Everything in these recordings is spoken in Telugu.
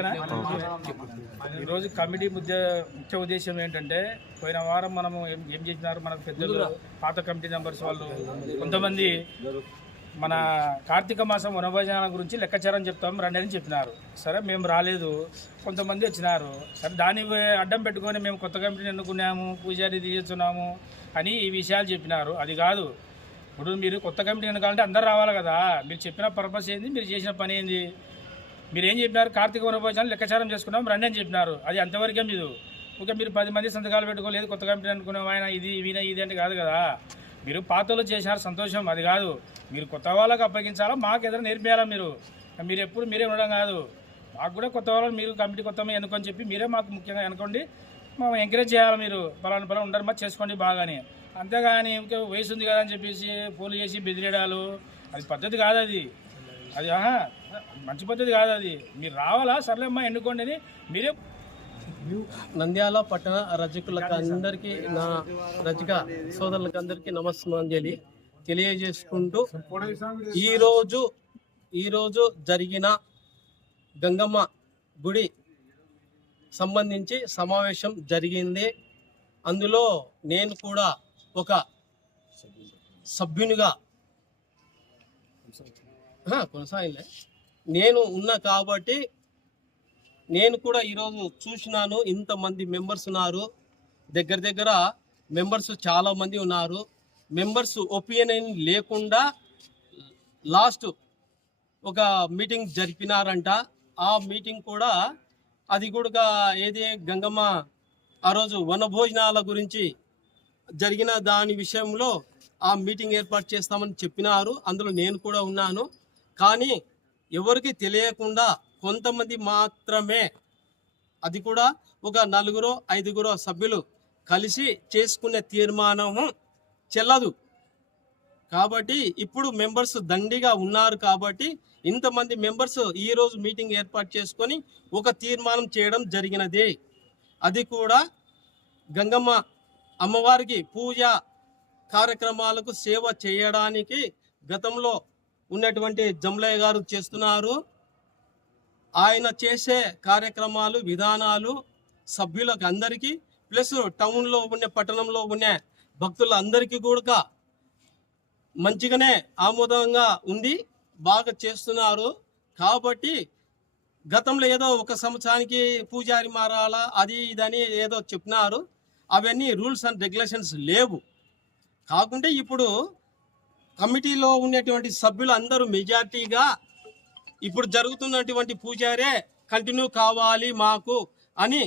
ఓకేనా? ఈరోజు కమిటీ ముద్ద ముఖ్య ఉద్దేశం ఏంటంటే పోయిన వారం మనము ఏం ఏం చేసినారు? మన పెద్దలు పాత కమిటీ మెంబర్స్ వాళ్ళు కొంతమంది మన కార్తీక మాసం వనభోజనాల గురించి లెక్కాచారం చెప్తాం రండి అని చెప్పినారు. సరే మేము రాలేదు. కొంతమంది వచ్చినారు. సరే దాన్ని అడ్డం పెట్టుకొని మేము కొత్త కమిటీని ఎన్నుకున్నాము పూజారి తీస్తున్నాము అని ఈ విషయాలు చెప్పినారు. అది కాదు. ఇప్పుడు మీరు కొత్త కమిటీ ఎన్నుకోవాలంటే అందరు రావాలి కదా. మీరు చెప్పిన పర్పస్ ఏంది? మీరు చేసిన పని ఏంది? మీరు ఏం చెప్పినారు? కార్తీక వనభోజనాలు లెక్కచారం చేసుకున్నాం రండి అని చెప్పినారు. అది అంతవరకే మీరు ఓకే మీరు పది మంది సంతకాలు పెట్టుకోలేదు కొత్త కంపెనీ అనుకున్నాం ఆయన ఇది ఈయన ఇది అంటే కాదు కదా. మీరు పాతలు చేశారు సంతోషం అది కాదు. మీరు కొత్త వాళ్ళకి అప్పగించాలా? మాకు ఎదురు నేర్పేయాలా మీరు? మీరు ఎప్పుడు మీరే ఉండడం కాదు. మాకు కూడా కొత్త వాళ్ళని మీరు కమిటీ కొత్త ఎన్నుకొని చెప్పి మీరే మాకు ముఖ్యంగా ఎన్నుకోండి. మేము ఎంకరేజ్ చేయాలి మీరు? పలానా పలానా ఉండరు మరి చేసుకోండి బాగాని. అంతేగాని ఇంకా వయసు ఉంది కదా అని చెప్పేసి పోలు చేసి బెదిరేయడాలు. అది పద్ధతి కాదు అది. అది ఆహా. మంచి పద్ధతి కాదు అది. మీరు రావాలా? సర్లేమ్మా ఎన్నుకోండి అని మీరే నంద్యాల పట్టణ రజకులకు అందరికీ నా రజక సోదరులకు అందరికీ నమస్కారాంజలి తెలియజేసుకుంటూ ఈరోజు ఈరోజు జరిగిన గంగమ్మ గుడి సంబంధించి సమావేశం జరిగింది. అందులో నేను కూడా ఒక సభ్యునిగా ఆ, కొనసాగిలే నేను ఉన్నా కాబట్టి నేను కూడా ఈరోజు చూసినాను. ఇంతమంది మెంబర్స్ ఉన్నారు. దగ్గర దగ్గర మెంబర్స్ చాలామంది ఉన్నారు. మెంబర్స్ ఒపీనియన్ లేకుండా లాస్ట్ ఒక మీటింగ్ జరిపినారంట. ఆ మీటింగ్ కూడా అది కూడా ఏది గంగమ్మ ఆ రోజు వనభోజనాల గురించి జరిగిన దాని విషయంలో ఆ మీటింగ్ ఏర్పాటు చేస్తామని చెప్పినారు. అందులో నేను కూడా ఉన్నాను. కానీ ఎవరికి తెలియకుండా కొంతమంది మాత్రమే అది కూడా ఒక నలుగురు ఐదుగురు సభ్యులు కలిసి చేసుకునే తీర్మానం చెల్లదు. కాబట్టి ఇప్పుడు మెంబర్స్ దండిగా ఉన్నారు కాబట్టి ఇంతమంది మెంబర్స్ ఈ రోజు మీటింగ్ ఏర్పాటు చేసుకొని ఒక తీర్మానం చేయడం జరిగినది. అది కూడా గంగమ్మ అమ్మవారికి పూజ కార్యక్రమాలకు సేవ చేయడానికి గతంలో ఉన్నటువంటి జమ్లయ్య గారు చేస్తున్నారు. ఆయన చేసే కార్యక్రమాలు విధానాలు సభ్యులకు అందరికీ ప్లస్ టౌన్లో ఉన్న పట్టణంలో ఉన్న భక్తులందరికీ కూడా మంచిగానే ఆమోదంగా ఉంది. బాగా చేస్తున్నారు. కాబట్టి గతంలో ఏదో ఒక సంవత్సరానికి పూజారి మారాలా అది ఇదని ఏదో చెప్పినారు. అవన్నీ రూల్స్ అండ్ రెగ్యులేషన్స్ లేవు. కాకుంటే ఇప్పుడు కమిటీలో ఉన్నటువంటి సభ్యులు అందరూ మెజార్టీగా ఇప్పుడు జరుగుతున్నటువంటి పూజారే కంటిన్యూ కావాలి మాకు అని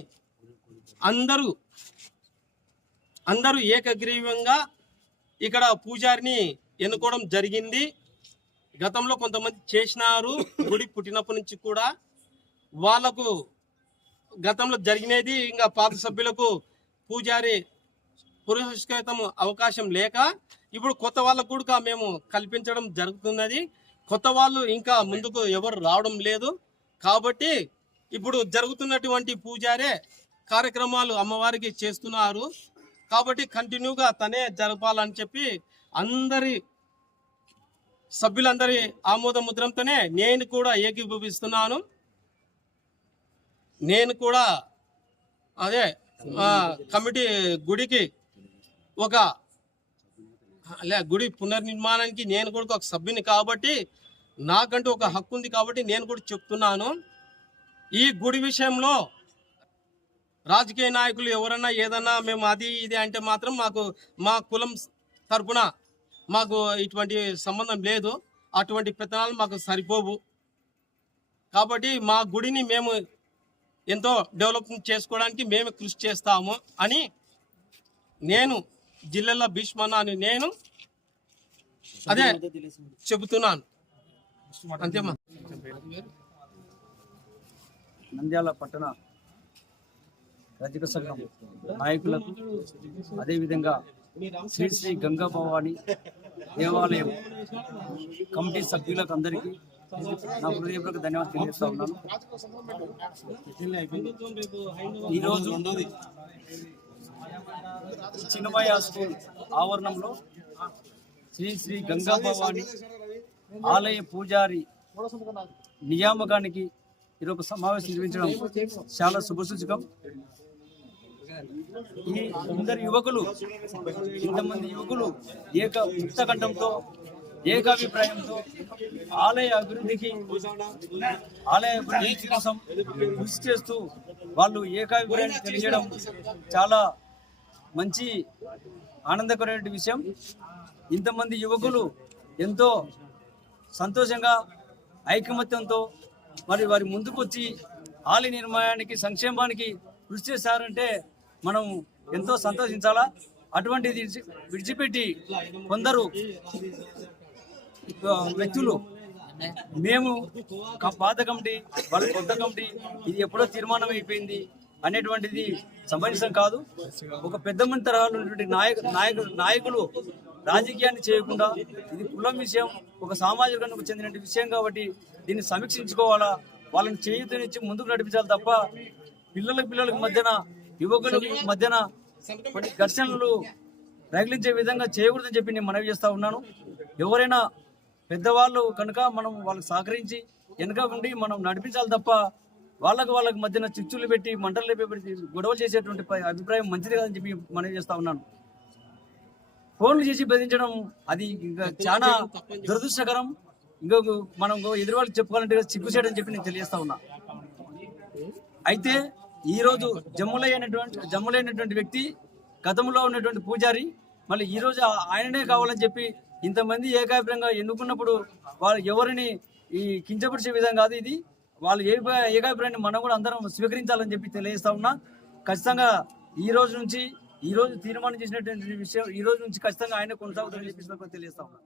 అందరూ అందరూ ఏకగ్రీవంగా ఇక్కడ పూజారిని ఎన్నుకోవడం జరిగింది. గతంలో కొంతమంది చేసినారు గుడి పుట్టినప్పటి నుంచి కూడా. వాళ్ళకు గతంలో జరిగినది ఇంకా పాత సభ్యులకు పూజారి పురస్కృతం అవకాశం లేక ఇప్పుడు కొత్త వాళ్ళకు కూడా మేము కల్పించడం జరుగుతున్నది. కొత్త వాళ్ళు ఇంకా ముందుకు ఎవరు రావడం లేదు. కాబట్టి ఇప్పుడు జరుగుతున్నటువంటి పూజారే కార్యక్రమాలు అమ్మవారికి చేస్తున్నారు. కాబట్టి కంటిన్యూగా తనే జరపాలని చెప్పి అందరి సభ్యులందరి ఆమోద ముద్రంతోనే నేను కూడా ఏకీభవిస్తున్నాను. నేను కూడా అదే కమిటీ గుడికి ఒక లే గుడి పునర్నిర్మాణానికి నేను కూడా ఒక సభ్యుని కాబట్టి నాకంటూ ఒక హక్కు ఉంది కాబట్టి నేను కూడా చెప్తున్నాను. ఈ గుడి విషయంలో రాజకీయ నాయకులు ఎవరన్నా ఏదన్నా మేము అది ఇది అంటే మాత్రం మాకు మా కులం తరపున మాకు ఇటువంటి సంబంధం లేదు. అటువంటి పెత్తనాలు మాకు సరిపోవు. కాబట్టి మా గుడిని మేము ఎంతో డెవలప్మెంట్ చేసుకోవడానికి మేము కృషి చేస్తాము అని నేను జిల్లాల భీష్మన్న అని నేను అదే. చెబుతున్నాను. అంతేమా నంద్యాల పట్టణ రజక సంఘం నాయకులకు అదేవిధంగా శ్రీ శ్రీ గంగా భవాని దేవాలయం కమిటీ సభ్యులకు అందరికీ నా హృదయపూర్వక ధన్యవాదాలు తెలియజేస్తా ఉన్నాను. ఈరోజు చిన్నమయ్య స్కూల్ ఆవరణంలో శ్రీ శ్రీ గంగా భవాని ఆలయ పూజారి నియామకానికి ఈరోజు సమావేశం నిర్వహించడం చాలా శుభసూచకం ఈ ఇందరు యువకులు ఇంతమంది యువకులు ఏక ముక్తకంఠంతో ఏకాభిప్రాయంతో ఆలయ అభివృద్ధికి ఆలయ అభివృద్ధి కోసం కృషి చేస్తూ వాళ్ళు ఏకాభిప్రాయాన్ని తెలియజేయడం చాలా మంచి ఆనందకరమైన విషయం. ఇంతమంది యువకులు ఎంతో సంతోషంగా ఐకమత్యంతో మరి వారి ముందుకొచ్చి ఆలి ఆలయ నిర్మాణానికి సంక్షేమానికి కృషి చేశారంటే మనం ఎంతో సంతోషించాలా? అటువంటిది విడిచిపెట్టి కొందరు వ్యక్తులు మేము పాత కమిటీ వాళ్ళ కొత్త కమిటీ ఇది ఎప్పుడో తీర్మానం అయిపోయింది. అనేటువంటిది సమంజసం కాదు. ఒక పెద్ద మంది తరహాలో ఉన్నటువంటి నాయక నాయకులు నాయకులు రాజకీయాన్ని చేయకుండా ఇది కులం విషయం ఒక సామాజిక రంగంకు చెందిన విషయం కాబట్టి దీన్ని సమీక్షించుకోవాలా? వాళ్ళని చేయుతనిచ్చి ముందుకు నడిపించాలి తప్ప పిల్లలకు పిల్లలకు మధ్యన యువకులకు మధ్యన కొన్ని ఘర్షణలు రగిలించే విధంగా చేయకూడదని చెప్పి నేను మనవి చేస్తా ఉన్నాను. ఎవరైనా పెద్దవాళ్ళు కనుక మనం వాళ్ళకి సహకరించి వెనక ఉండి మనం నడిపించాలి తప్ప వాళ్ళకు వాళ్ళకి మధ్యన చిచ్చులు పెట్టి మంటలు లేపి పెట్టి గొడవలు చేసేటువంటి అభిప్రాయం మంచిది కాదని చెప్పి మనవి చేస్తా ఉన్నాను. ఫోన్లు చేసి బెదిరించడం అది ఇంకా చాలా దురదృష్టకరం. ఇంకొక మనం ఎదురు వాళ్ళకి చెప్పుకోవాలంటే సిగ్గుచేయడం చెప్పి నేను తెలియజేస్తా ఉన్నా. అయితే ఈ రోజు జమ్ములైనటువంటి జమ్ములైనటువంటి వ్యక్తి గతంలో ఉన్నటువంటి పూజారి మళ్ళీ ఈ రోజు ఆ- ఆయననే కావాలని చెప్పి ఇంతమంది ఏకాభిప్రాయంగా ఎన్నుకున్నప్పుడు వాళ్ళు ఎవరిని ఈ కించపరిచే విధంగా కాదు ఇది. వాళ్ళు ఏ ఏకాభిప్రాయాన్ని మనం కూడా అందరం స్వీకరించాలని చెప్పి తెలియజేస్తా ఉన్నా. ఖచ్చితంగా ఈ రోజు నుంచి ఈ రోజు తీర్మానం చేసినటువంటి విషయం ఈ రోజు నుంచి ఖచ్చితంగా ఆయన కొనసాగుతుందని చెప్పి తెలియజేస్తా ఉన్నా.